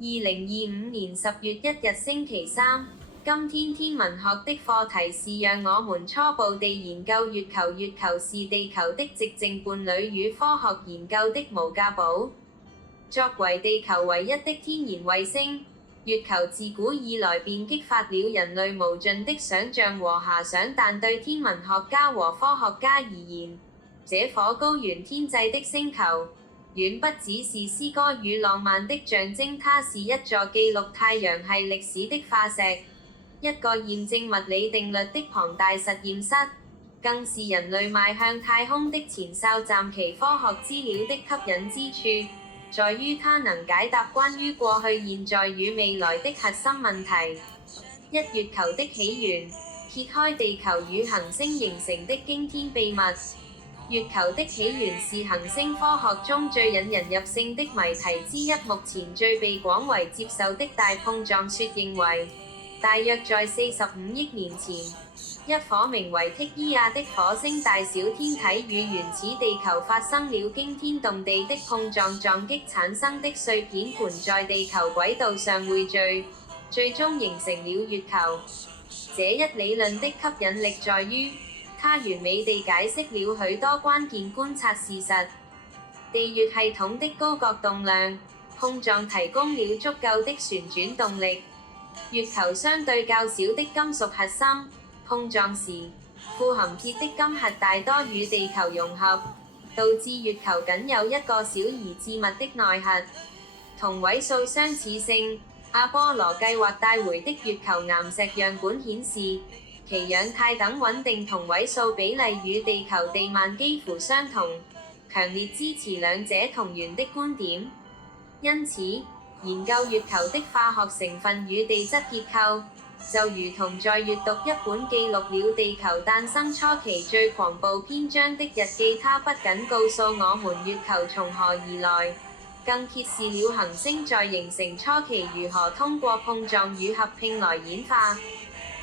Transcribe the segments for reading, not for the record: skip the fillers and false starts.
2025年10月1日星期三，今天天文學的課題是讓我們初步地研究月球。月球是地球的寂靜伴侶與科學研究的無價寶。作為地球唯一的天然衛星，月球自古以來便激發了人類無盡的想像和遐想，但對天文學家和科學家而言，這顆高懸天際的星球遠不只是詩歌與浪漫的象徵，它是一座記錄太陽系歷史的化石，一個驗證物理定律的龐大實驗室，更是人類邁向太空的前哨站。其科學資料的吸引之處在於它能解答關於過去、現在與未來的核心問題。一、月球的起源，揭開地球與行星形成的驚天秘密。月球的起源是行星科學中最引人入勝的謎題之一。目前最被廣為接受的大碰撞說認為，大約在45億年前，一顆名為剔伊亞的火星大小天體與原始地球發生了驚天動地的碰撞，撞擊產生的碎片盤在地球軌道上匯聚，最終形成了月球。這一理論的吸引力在於，它完美地解釋了許多關鍵觀察事實。地月系統的高角動量碰撞提供了足夠的旋轉動力。月球相對較小的金屬核心碰撞時，富含鐵的金核大多與地球融合，導致月球僅有一個小而致密的內核。同位素相似性，阿波羅計劃帶回的月球岩石樣本顯示，其氧態等穩定同位素比例與地球地幔幾乎相同，強烈支持兩者同源的觀點。因此，研究月球的化學成分與地質結構，就如同在閱讀一本記錄了地球誕生初期最狂暴篇章的日記。它不僅告訴我們月球從何而來，更揭示了行星在形成初期如何通過碰撞與合併來演化。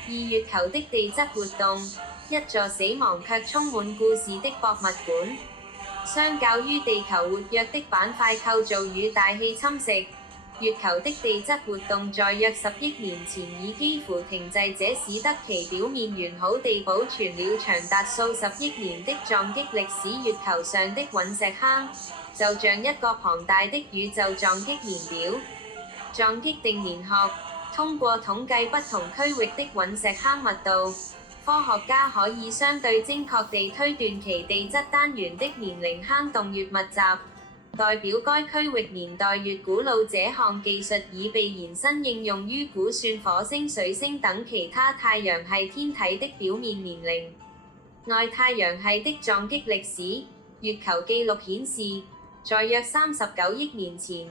二、月球的地質活動，一座死亡卻充滿故事的博物館。相較於地球活躍的板塊構造與大氣侵蝕，月球的地質活動在約10億年前已幾乎停滯，這使得其表面完好地保存了長達數十億年的撞擊歷史。月球上的隕石坑就像一個龐大的宇宙撞擊年表。撞擊定年學通過統計不同區域的隕石坑密度，科學家可以相對精確地推斷其地質單元的年齡。坑洞越密集，代表該區域年代越古老。這項技術已被延伸應用於估算火星、水星等其他太陽系天體的表面年齡。外太陽系的撞擊歷史，月球記錄顯示，在約39億年前，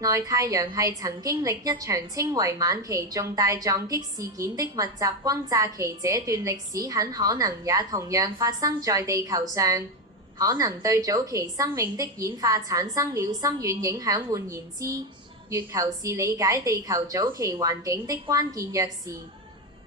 外太陽系曾經歷一場稱為晚期重大撞擊事件的密集轟炸期。這段歷史很可能也同樣發生在地球上，可能對早期生命的演化產生了深遠影響。換言之，月球是理解地球早期環境的關鍵鑰匙。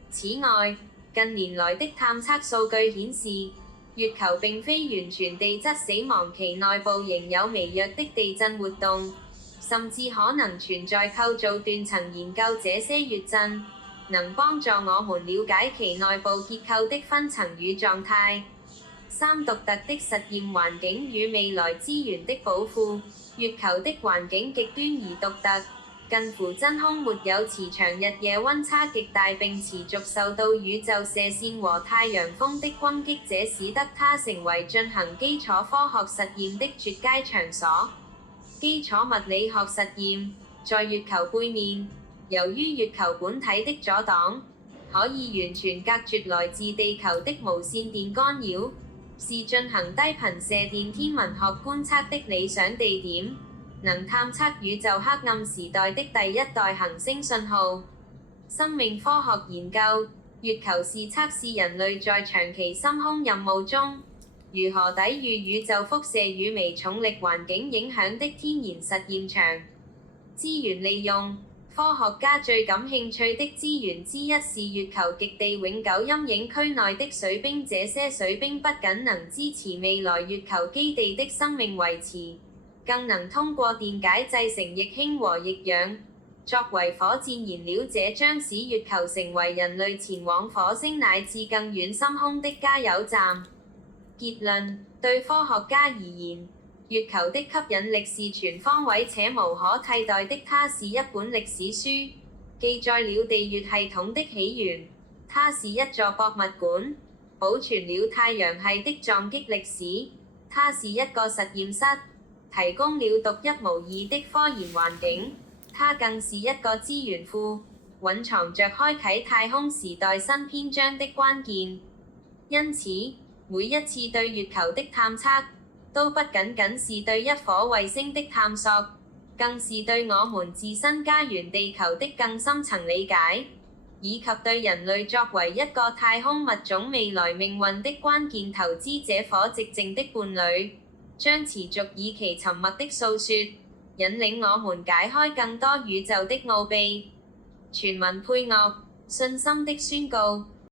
此外，近年來的探測數據顯示，月球並非完全地質死亡，其內部仍有微弱的地震活動，甚至可能存在構造斷層。研究這些月震，能幫助我們了解其內部結構的分層與狀態。三、獨特的實驗環境與未來資源的寶庫。月球的環境極端而獨特，近乎真空，沒有磁場，日夜溫差極大，並持續受到宇宙射線和太陽風的攻擊，這使得它成為進行基礎科學實驗的絕佳場所。基礎物理學實驗，在月球背面，由於月球本體的阻擋，可以完全隔絕來自地球的無線電干擾，是進行低頻射電天文學觀測的理想地點，能探測宇宙黑暗時代的第一代行星信號。生命科學研究，月球是測試人類在長期深空任務中如何抵禦宇宙輻射與微重力環境影響的天然實驗場。資源利用，科學家最感興趣的資源之一是月球極地永久陰影區內的水冰。這些水冰不僅能支持未來月球基地的生命維持，更能通過電解製成液氫和液氧，作為火箭燃料，這將使月球成為人類前往火星乃至更遠深空的加油站。結論：對科學家而言，月球的吸引力是全方位且無可替代的。它是一本歷史書，記載了地月系統的起源；它是一座博物館，保存了太陽系的撞擊歷史；它是一個實驗室，提供了獨一無二的科研環境；它更是一個資源庫，蘊藏着開啟太空時代新篇章的關鍵。因此，每一次對月球的探測，都不僅僅是對一顆衛星的探索，更是對我們自身家園地球的更深層理解，以及對人類作為一個太空物種未來命運的關鍵投資者夥寂靜的伴侶，將持續以其沉默的訴說，引領我們解開更多宇宙的奧秘。全文配樂：信心的宣告。